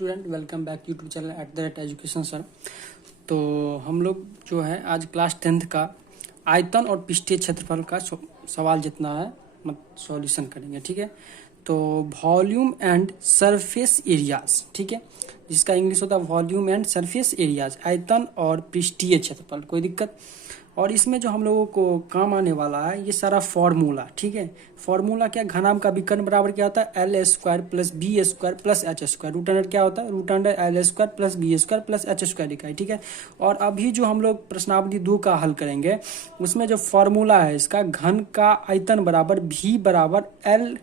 Student welcome back YouTube channel @education sir. तो हम लोग जो है आज क्लास 10th का आयतन और पृष्ठीय क्षेत्रफल का सवाल जितना है सॉल्यूशन करेंगे। ठीक है, तो वॉल्यूम एंड सरफेस एरियाज, ठीक है, जिसका इंग्लिश होता है वॉल्यूम एंड सरफेस एरियाज, आयतन और पृष्ठीय क्षेत्रफल। कोई दिक्कत? और इसमें जो हम लोगों को काम आने वाला है ये सारा फॉर्मूला, ठीक है। फॉर्मूला क्या? घनाभ का विकर्ण बराबर क्या होता है? L square plus B square plus H square. Root under क्या होता है? Root under L square plus B square plus H square इकाई, ठीक है। और अभी जो हम लोग प्रश्नावली 2 का हल करेंगे उसमें जो फॉर्मूला है इसका, घन का आयतन बराबर भी बराबर एल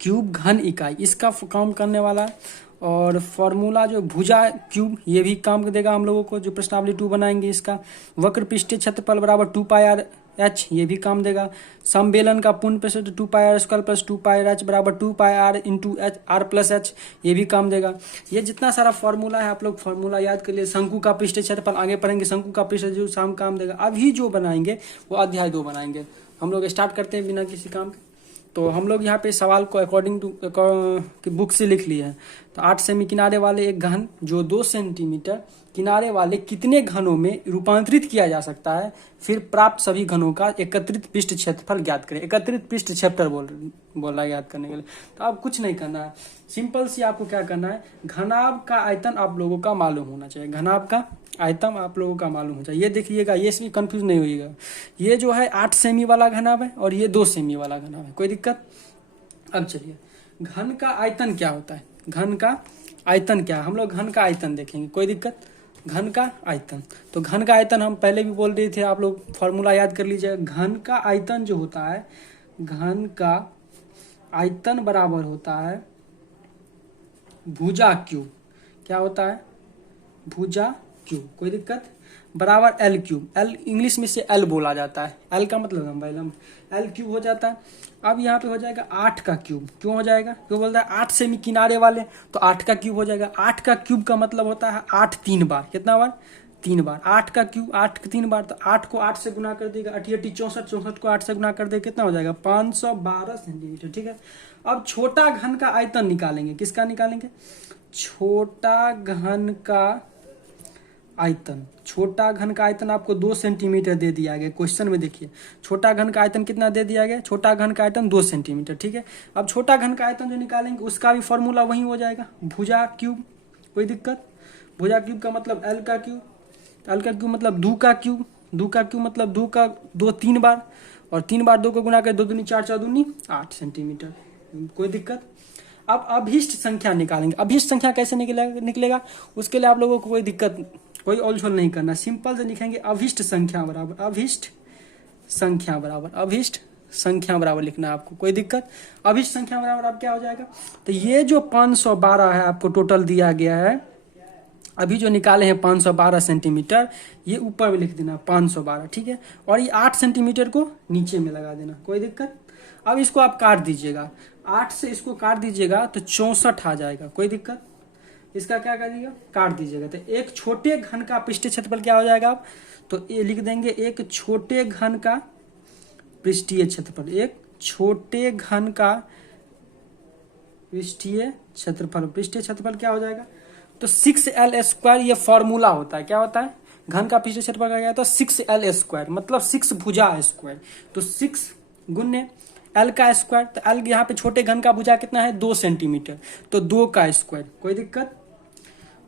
क्यूब घन इकाई, इसका काम करने वाला है। और फॉर्मूला जो भुजा क्यूब, ये भी काम देगा हम लोगों को, जो प्रश्नावली 2 बनाएंगे इसका। वक्र पृष्ठीय क्षेत्रफल बराबर 2 पाई आर एच, ये भी काम देगा। समबेलन का पूर्ण पृष्ठ 2 pi R square plus 2 pi H बराबर 2 pi R into H R plus H, ये भी काम देगा। ये जितना सारा फॉर्मूला है आप लोग फॉर्मूला याद कर लिए। शंकु का पृष्ठीय क्षेत्रफल आगे पढ़ेंगे, शंकु का पृष्ठ जो शाम काम देगा। अभी जो बनाएंगे वो अध्याय 2 बनाएंगे। हम लोग स्टार्ट करते हैं बिना किसी काम के। तो हम लोग यहाँ पे सवाल को अकॉर्डिंग टू की बुक से लिख लिए हैं। तो 8 सेमी किनारे वाले एक घन जो 2 सेंटीमीटर किनारे वाले कितने घनों में रूपांतरित किया जा सकता है, फिर प्राप्त सभी घनों का एकत्रित पृष्ठ क्षेत्रफल ज्ञात करें। एकत्रित पृष्ठ क्षेत्रफल बोल रहा है याद करने के लिए। तो अब कुछ नहीं करना है, सिंपल सी आपको क्या करना है, घनाभ का आयतन आप लोगों का मालूम होना चाहिए। घनाभ का आयतन आप लोगों का मालूम हो जाए। ये देखिएगा, ये इसमें कंफ्यूज नहीं होइएगा। ये जो है 8 सेमी वाला घनाभ है और ये 2 सेमी वाला घनाभ है। कोई दिक्कत? अब चलिए, घन का आयतन क्या होता है? घन का आयतन क्या है? हम लोग घन का आयतन देखेंगे। कोई दिक्कत? घन का आयतन, तो घन का आयतन हम पहले भी बोल रहे थे, आप लोग फॉर्मूला याद कर लीजिए। घन का आयतन जो होता है, घन का आयतन बराबर होता है भुजा क्यूब। क्या होता है? भुजा क्यूब। कोई दिक्कत? बराबर एल क्यूब। एल इंग्लिश में से एल बोला जाता है। एल का मतलब लंबाई, एल क्यूब हो जाता है। अब यहाँ पे हो जाएगा 8 का क्यूब। क्यों हो जाएगा? क्यों बोलता है 8 सेमी किनारे वाले, तो 8 का क्यूब हो जाएगा। 8 का क्यूब का मतलब होता है 8 3 बार। कितना बार? 3 बार। 8 का क्यूब 8 के 3 बार, तो 8 को 8 से गुना कर देगा, 8 8 64, 64 को 8 से गुना कर देगा, कितना हो जाएगा? 512 सेंटीमीटर, ठीक है। अब छोटा घन का आयतन निकालेंगे। किसका निकालेंगे? छोटा घन का आयतन। छोटा घन का आयतन आपको 2 सेंटीमीटर दे दिया गया क्वेश्चन में। देखिए छोटा घन का आयतन कितना दे दिया गया? छोटा घन का आयतन 2 सेंटीमीटर, ठीक है। अब छोटा घन का आयतन जो निकालेंगे उसका भी फॉर्मूला वही हो जाएगा, भुजा क्यूब। कोई दिक्कत? भुजा क्यूब का मतलब एल का क्यूब, एल का क्यूब मतलब 2 का क्यूब, 2 का क्यूब मतलब 2 का 2 3 बार, और 3 बार 2 को गुना कर 2 दूनी 4 4 दूनी 8 सेंटीमीटर। कोई दिक्कत? अब अभिष्ट संख्या निकालेंगे। अभिष्ट संख्या कैसे निकलेगा? उसके लिए आप लोगों को कोई दिक्कत, कोई ओलझोल नहीं करना, सिंपल से लिखेंगे अभिष्ट संख्या बराबर अभिष्ट संख्या बराबर अभिष्ट संख्या बराबर लिखना है आपको। कोई दिक्कत? अभिष्ट संख्या बराबर अब क्या हो जाएगा? तो ये जो 512 है आपको टोटल दिया गया है, अभी जो निकाले हैं 512 सेंटीमीटर, ये ऊपर में लिख देना 512, ठीक है। और ये 8 सेंटीमीटर को नीचे में लगा देना। कोई दिक्कत? अब इसको आप काट दीजिएगा, 8 से इसको काट दीजिएगा तो 64 आ जाएगा। कोई दिक्कत? इसका क्या कर दीजिएगा? काट दीजिएगा। तो एक छोटे घन का पृष्ठीय क्षेत्रफल क्या हो जाएगा? आप तो ये लिख देंगे, एक छोटे घन का पृष्ठीय क्षेत्रफल, एक छोटे घन का पृष्ठीय क्षेत्रफल। पृष्ठीय क्षेत्रफल क्या हो जाएगा? तो 6L स्क्वायर, ये फॉर्मूला होता है। क्या होता है? घन का पृष्ठीय क्षेत्रफल का क्या होता है? 6L स्क्वायर, मतलब 6 भुजा स्क्वायर। तो 6 गुने एल का स्क्वायर, तो एल यहाँ पे छोटे घन का भुजा कितना है? 2 सेंटीमीटर, तो 2 का स्क्वायर। कोई दिक्कत?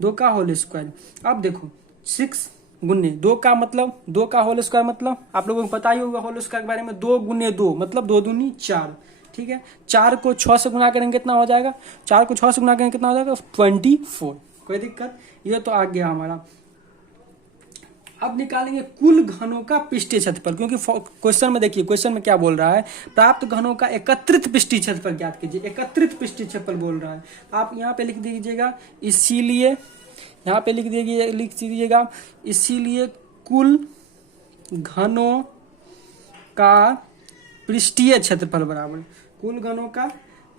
2 का होल स्क्वायर। अब देखो 6 गुने 2 का मतलब 2 का होल स्क्वायर, मतलब आप लोगों को पता ही होगा होल स्क्वायर के बारे में। 2 गुने 2 मतलब 2 दूनी 4, ठीक है। 4 को 6 से गुना करेंगे कितना हो जाएगा? 4 को 6 से गुना करेंगे कितना हो जाएगा? 24। कोई दिक्कत? ये तो आ गया हमारा। अब निकालेंगे कुल घनों का पृष्ठीय क्षेत्रफल, क्योंकि क्वेश्चन में देखिए, क्वेश्चन में क्या बोल रहा है? प्राप्त घनों का एकत्रित पृष्ठीय क्षेत्रफल ज्ञात कीजिए। एकत्रित पृष्ठीय क्षेत्रफल बोल रहा है। आप यहाँ पे लिख दीजिएगा, इसीलिए यहाँ पे लिख दीजिएगा इसीलिए कुल घनों का पृष्ठीय क्षेत्रफल बराबर, कुल घनों का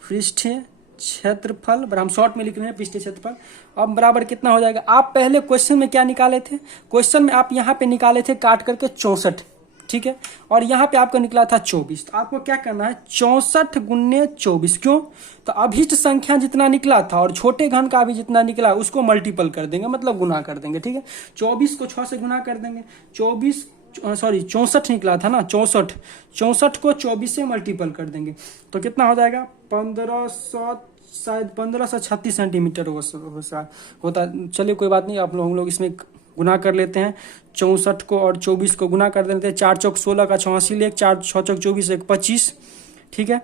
पृष्ठीय क्षेत्रफल बराबर, हम शॉर्ट में लिख रहे हैं पृष्ठीय क्षेत्रफल। अब बराबर कितना हो जाएगा? आप पहले क्वेश्चन में क्या निकाले थे? क्वेश्चन में आप यहाँ पे निकाले थे काट करके 64, ठीक है। और यहाँ पे आपका निकला था 24, तो आपको क्या करना है 64 गुने 24, क्यों, तो अभिष्ट संख्या जितना निकला था और छोटे घन का भी जितना निकला उसको मल्टीपल कर देंगे, मतलब गुना कर देंगे, ठीक है। 24 को 6 से गुना कर देंगे, 64 निकला था ना, 64 को 24 से मल्टीपल कर देंगे तो कितना हो जाएगा 1500, शायद 1536 सेंटीमीटर होता। चलिए कोई बात नहीं, हम लोग इसमें गुना कर लेते हैं। 64 को और 24 को गुना कर देते हैं। 4 चौक 16 का 86 ले, 4 6 चौक 24 1 25, ठीक है।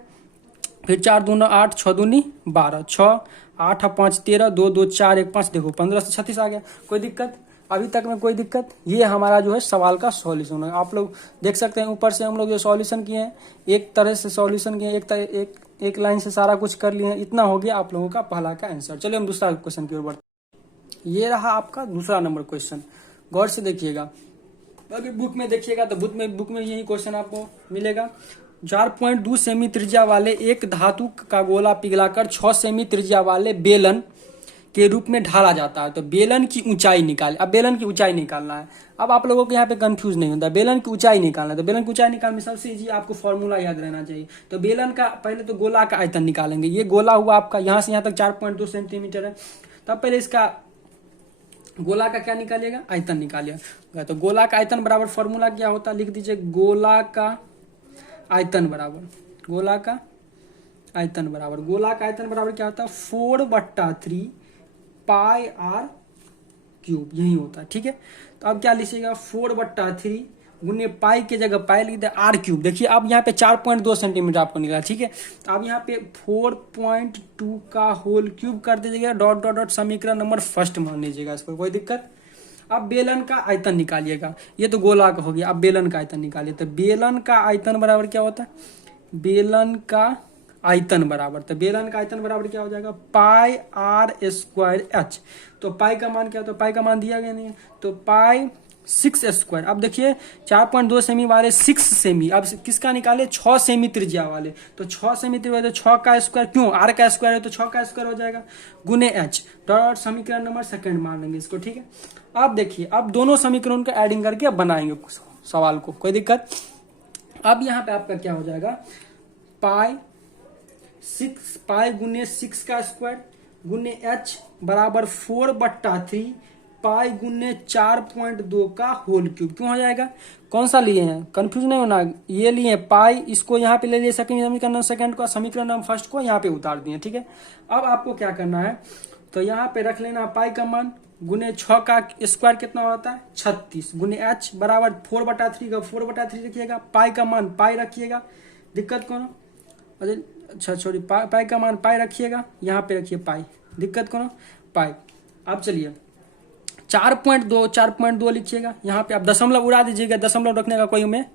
फिर 4 दूना 8, 6 दूनी 12, 6 8 5 13, 2 2 4 1 5, देखो 1536 आ गया। कोई दिक्कत अभी तक में? कोई दिक्कत? ये हमारा जो है सवाल का सॉल्यूशन है। आप लोग देख सकते हैं ऊपर से हम लोग जो सॉल्यूशन किए हैं, एक तरह से सॉल्यूशन किए, एक लाइन से सारा कुछ कर लिए हैं। इतना हो गया आप लोगों का पहला का आंसर। चलिए हम दूसरा क्वेश्चन की ओर बढ़ते हैं। ये रहा आपका दूसरा नंबर क्वेश्चन, गौर से देखिएगा। अगर बुक में देखिएगा तो बुक में यही क्वेश्चन आपको मिलेगा। 4.2 सेमी त्रिज्या वाले एक धातु का गोला पिघलाकर 6 सेमी त्रिज्या वाले बेलन के रूप में ढाला जाता है, तो बेलन की ऊंचाई निकाले। अब बेलन की ऊंचाई निकालना है। अब आप लोगों को यहाँ पे कंफ्यूज नहीं होता, बेलन की ऊंचाई निकालना है। तो बेलन की ऊंचाई निकालने में सबसे इजी आपको फॉर्मूला याद रहना चाहिए। तो बेलन का पहले तो गोला का आयतन निकालेंगे। ये गोला हुआ आपका, यहाँ से यहाँ तक 4.2 सेंटीमीटर है। तब पहले इसका गोला का क्या निकालिएगा, आयतन निकालिएगा। तो गोला का आयतन बराबर फॉर्मूला क्या होता है, लिख दीजिए। गोला का आयतन बराबर क्या होता है 4/3 पाई आर क्यूब, यही होता है, ठीक है। तो अब क्या लिखिएगा 4/3 गुने पाई के जगह पाई लिख दे आर क्यूब। देखिए अब यहाँ पे 4.2 सेंटीमीटर आपको निकला, ठीक है। तो अब यहाँ पे 4.2 का होल क्यूब कर दीजिएगा, डॉट डॉट डॉट, समीकरण नंबर फर्स्ट मान लीजिएगा इसको, कोई दिक्कत। अब बेलन का आयतन निकालिएगा। ये तो गोला का हो गया, अब बेलन का आयतन निकालिए। तो बेलन का आयतन बराबर क्या होता है, बेलन का आयतन बराबर, तो बेलन का आयतन बराबर क्या हो जाएगा पाई आर स्क्वायर एच। तो पाई का मान क्या होता है, पाई का मान दिया गया नहीं है, तो पाई 6 स्क्वायर। अब देखिए 4.2 सेमी वाले 6 सेमी, अब किसका निकाले 6 सेमी त्रिज्या वाले। तो 6 सेमी त्रिज्या, तो 6 का स्क्वायर, क्यों आर का स्क्वायर है तो 6 का स्क्वायर हो जाएगा, गुने एच, डॉट समीकरण नंबर सेकंड मान लेंगे इसको, ठीक है। अब देखिए अब दोनों समीकरण का एडिंग करके बनाएंगे सवाल को, कोई दिक्कत। अब यहाँ पे आपका क्या हो जाएगा पाई 6 पाई गुने 6 का स्क्वायर गुने एच बराबर 4/3 पाई गुने 4.2 का होल क्यूब, क्यों हो जाएगा, कौन सा लिए हैं, कंफ्यूज नहीं होना। ये लिए पाई, इसको यहाँ पे ले लिए समीकरण सेकंड को, समीकरण नंबर फर्स्ट को यहाँ पे उतार दिए, ठीक है। अब आपको क्या करना है, तो यहाँ पे रख लेना पाई का मान गुने 6 का स्क्वायर कितना होता है 36 गुने एच बराबर 4/3 का 4/3 रखिएगा, पाई का मान पाई रखिएगा, दिक्कत कौन, अच्छा सॉरी, पाई का मान पाई रखिएगा, यहाँ पे रखिए पाई, दिक्कत कौन पाई। अब चलिए 4.2 लिखिएगा, यहाँ पे आप दशमलव उड़ा दीजिएगा, दशमलव रखने का कोई में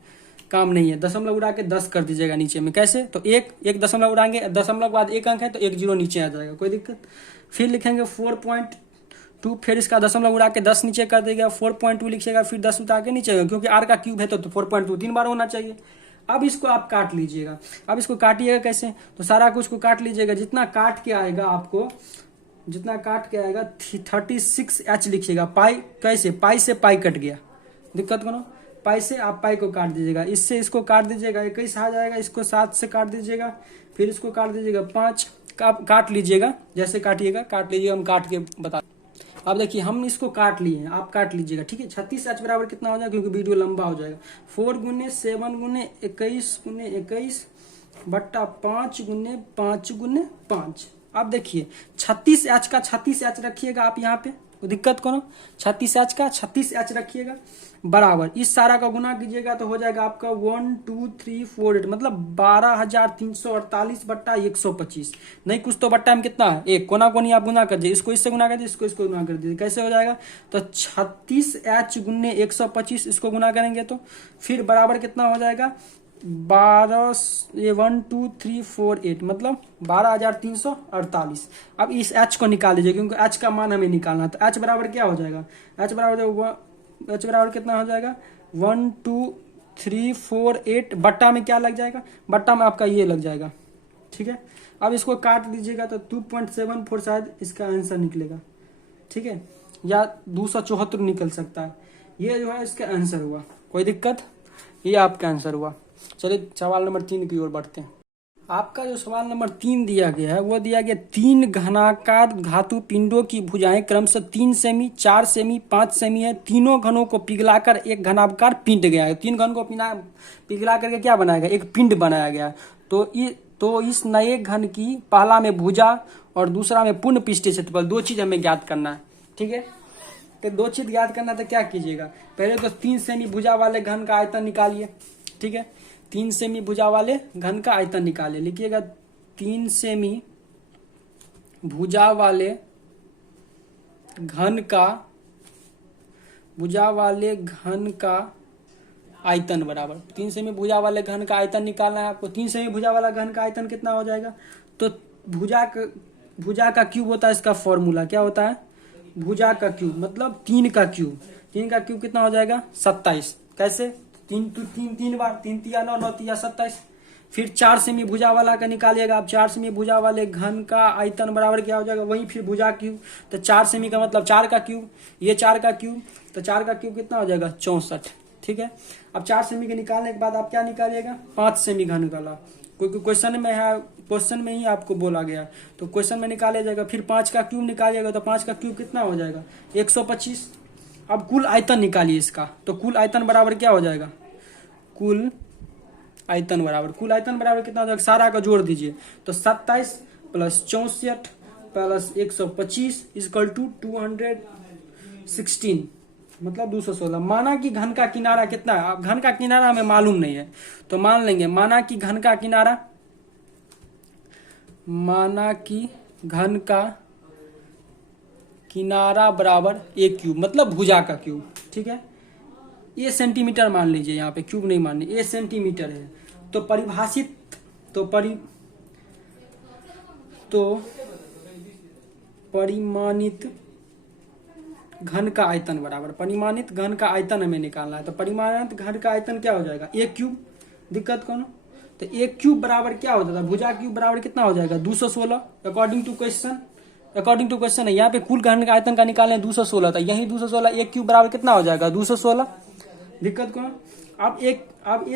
काम नहीं है, दशमलव उड़ा के 10 कर दीजिएगा नीचे में, कैसे, तो एक दशमलव उड़ाएंगे, दशमलव के बाद एक अंक है तो 1 0 नीचे आ जाएगा, कोई दिक्कत। फिर लिखेंगे 4.2, फिर इसका दशमलव उड़ा के 10 नीचे कर देगा, 4.2 लिखिएगा, फिर 10 उतार के नीचे, क्योंकि आर का क्यूब है तो 4.2 3 बार होना चाहिए। अब इसको आप काट लीजिएगा। अब इसको काटिएगा कैसे, तो सारा कुछ को काट लीजिएगा, जितना काट के आएगा आपको, जितना काट के आएगा 36H लिखिएगा, पाई कैसे, पाई से पाई कट गया, दिक्कत करो, पाई से आप पाई को काट दीजिएगा, इससे इसको काट दीजिएगा 21 आ जाएगा, इसको 7 से काट दीजिएगा, फिर इसको काट दीजिएगा 5, काट लीजिएगा, जैसे काटिएगा काट लीजिएगा, हम काट के बता। अब देखिए हम इसको काट लिए हैं, आप काट लीजिएगा, ठीक है। 36H बराबर कितना हो जाएगा, क्योंकि वीडियो लंबा हो जाएगा, 4 गुने 7 गुने 21 गुने 21 बट्टा 5 गुने 5 गुने 5। अब देखिए 36H का 36H रखिएगा आप यहाँ पे, दिक्कत करो, 36H का 36H रखिएगा बराबर, इस सारा का गुना कीजिएगा तो हो जाएगा आपका 1 2 3 4 8, मतलब 12,348 बट्टा 125, नहीं कुछ तो बट्टा में कितना है एक, कोना कोनी आप गुना कर दीजिए, इसको इससे गुना कर दीजिए, इसको गुना कर दीजिए, कैसे हो जाएगा, तो 36H गुने 125, इसको गुना करेंगे तो फिर बराबर कितना हो जाएगा 1 2 3 4 8, मतलब 12,348। अब इस H को निकाल लीजिए, क्योंकि H का मान हमें निकालना है, तो H बराबर क्या हो जाएगा, H बराबर कितना हो जाएगा 1 2 3 4 8 बट्टा में क्या लग जाएगा, बट्टा में आपका ये लग जाएगा, ठीक है। अब इसको काट लीजिएगा तो 2.74 शायद इसका आंसर निकलेगा, ठीक है, या 274 निकल सकता है, ये जो है इसका आंसर हुआ, कोई दिक्कत। ये आपका आंसर हुआ। चलिए सवाल नंबर 3 की ओर बढ़ते हैं। आपका जो सवाल नंबर 3 दिया गया है वो दिया गया 3 घनाकार धातु पिंडों की भुजाएं क्रमशः 3 सेमी, 4 सेमी, 5 सेमी है। तीनों घनों को पिघलाकर एक घनाकार पिंड गया है। 3 घन को पिघला करके क्या बनाया गया? एक पिंड बनाया गया। तो इस नए घन की पहला में भुजा और दूसरा में पूर्ण पृष्ठीय क्षेत्रफल, 2 चीज हमें ज्ञात करना है। ठीक है, तो 2 चीज ज्ञात करना तो क्या कीजिएगा, पहले तो 3 सेमी भुजा वाले घन का आयतन निकालिए। ठीक है, 3 सेमी भुजा वाले घन का आयतन निकालिए। लिखिएगा 3 सेमी भुजा वाले घन का आयतन बराबर 3 सेमी भुजा वाले घन का आयतन निकालना है आपको। 3 सेमी भुजा वाला घन का आयतन कितना हो जाएगा? तो भुजा का क्यूब होता है, इसका फॉर्मूला क्या होता है? भुजा का क्यूब मतलब 3 का क्यूब। 3 का क्यूब कितना हो जाएगा? 27। कैसे? 3 बार 3 तिया 9, 9 तिया 27। फिर 4 सेमी भुजा वाला का निकालिएगा आप। 4 सेमी भुजा वाले घन का आयतन बराबर क्या हो जाएगा? वही फिर भुजा क्यूब। तो 4 सेमी का मतलब 4 का क्यूब, ये 4 का क्यूब, तो 4 का क्यूब कितना हो जाएगा? 64। ठीक है, अब 4 सेमी के निकालने के बाद आप क्या निकालिएगा? 5 सेमी घन वाला। क्योंकि क्वेश्चन में है, क्वेश्चन में ही आपको बोला गया, तो क्वेश्चन में निकाला जाएगा। फिर 5 का क्यूब निकालिएगा, तो 5 का क्यूब कितना हो जाएगा? 125। अब कुल आयतन निकालिए इसका, तो कुल आयतन बराबर क्या हो जाएगा? कुल आयतन बराबर कितना हो जाएगा? सारा का जोड़ दीजिए, तो 27 प्लस 64 प्लस 125 इक्वल टू 216 मतलब 216। माना कि घन का किनारा कितना है? अब घन का किनारा हमें मालूम नहीं है, तो मान लेंगे माना कि घन का किनारा बराबर a क्यूब मतलब भुजा का क्यूब। ठीक है, ये सेंटीमीटर मान लीजिए, यहाँ पे क्यूब नहीं माननी, ये सेंटीमीटर है। तो परिमाणित घन का आयतन बराबर, परिमाणित घन का आयतन हमें निकालना है। तो परिमाणित घन का आयतन क्या हो जाएगा? a cube. दिक्कत कौन? तो a क्यूब बराबर क्या होता था? भुजा क्यूब बराबर कितना हो जाएगा? 216 अकॉर्डिंग टू क्वेश्चन है। यहाँ पे कुल घन का आयतन का निकालें 216 था, यही 216 a क्यूब बराबर कितना हो जाएगा? 216। दिक्कत कौन? अब a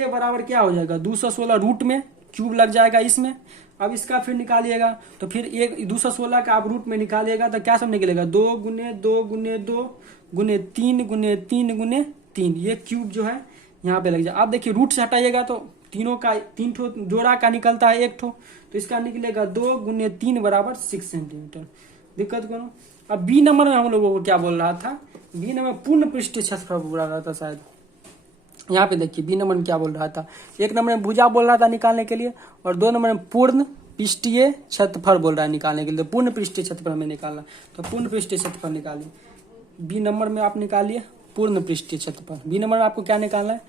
बराबर क्या हो जाएगा? 216 रूट में क्यूब लग जाएगा इसमें। अब इसका फिर निकालिएगा, तो फिर 216 का आप रूट में निकालिएगा तो क्या सब निकलेगा? 2 गुने 2 गुने 2 गुने 3 गुने 3 गुने 3, ये क्यूब जो है यहाँ पे लग जाए। आप देखिए रूट से हटाइएगा तो तीन ठो जोड़ा का निकलता है एक ठो, तो इसका निकलेगा 2 गुने 3 बराबर 6 सेंटीमीटर। दिक्कत कौन? अब बी नंबर में हम लोगों को क्या बोल रहा था? बी नंबर पूर्ण पृष्ठीय क्षेत्रफल बोल रहा था शायद। यहाँ पे देखिए बी नंबर में क्या बोल रहा था? 1 नंबर में भुजा बोल रहा था निकालने के लिए, और 2 नंबर में पूर्ण पृष्ठीय क्षेत्रफल बोल रहा है निकालने के लिए। तो पूर्ण पृष्ठीय क्षेत्रफल हमें निकालना, तो पूर्ण पृष्ठीय क्षेत्रफल निकालिए। बी नंबर में आप निकालिए पूर्ण पृष्ठीय क्षेत्रफल। बी नंबर में आपको क्या निकालना है?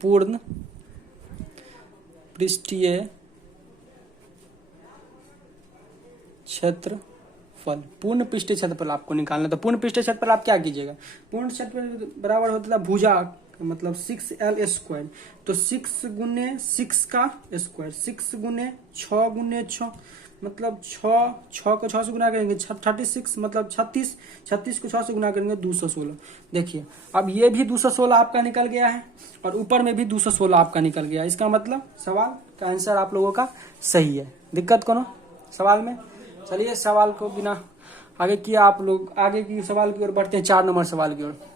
पूर्ण पृष्ठीय क्षेत्रफल। पूर्ण पृष्ठीय क्षेत्रफल आपको निकालना है। तो पूर्ण पृष्ठीय क्षेत्रफल आप क्या कीजिएगा? पूर्ण क्षेत्रफल बराबर होता था भुजा मतलब 6l स्क्वायर, तो 6 गुने 6 का स्क्वायर, 6 गुने 6 गुने 6 मतलब 6 को 6 से गुना करेंगे 36 मतलब 36 को 6 से गुना करेंगे 216। देखिए अब ये भी 216 आपका निकल गया है, और ऊपर में भी 216 आपका निकल गया है। इसका मतलब सवाल का आंसर आप लोगों का सही है। दिक्कत कौन सवाल में? चलिए सवाल को बिना आगे किया आप लोग आगे की सवाल की ओर बढ़ते हैं, 4 नंबर सवाल की ओर।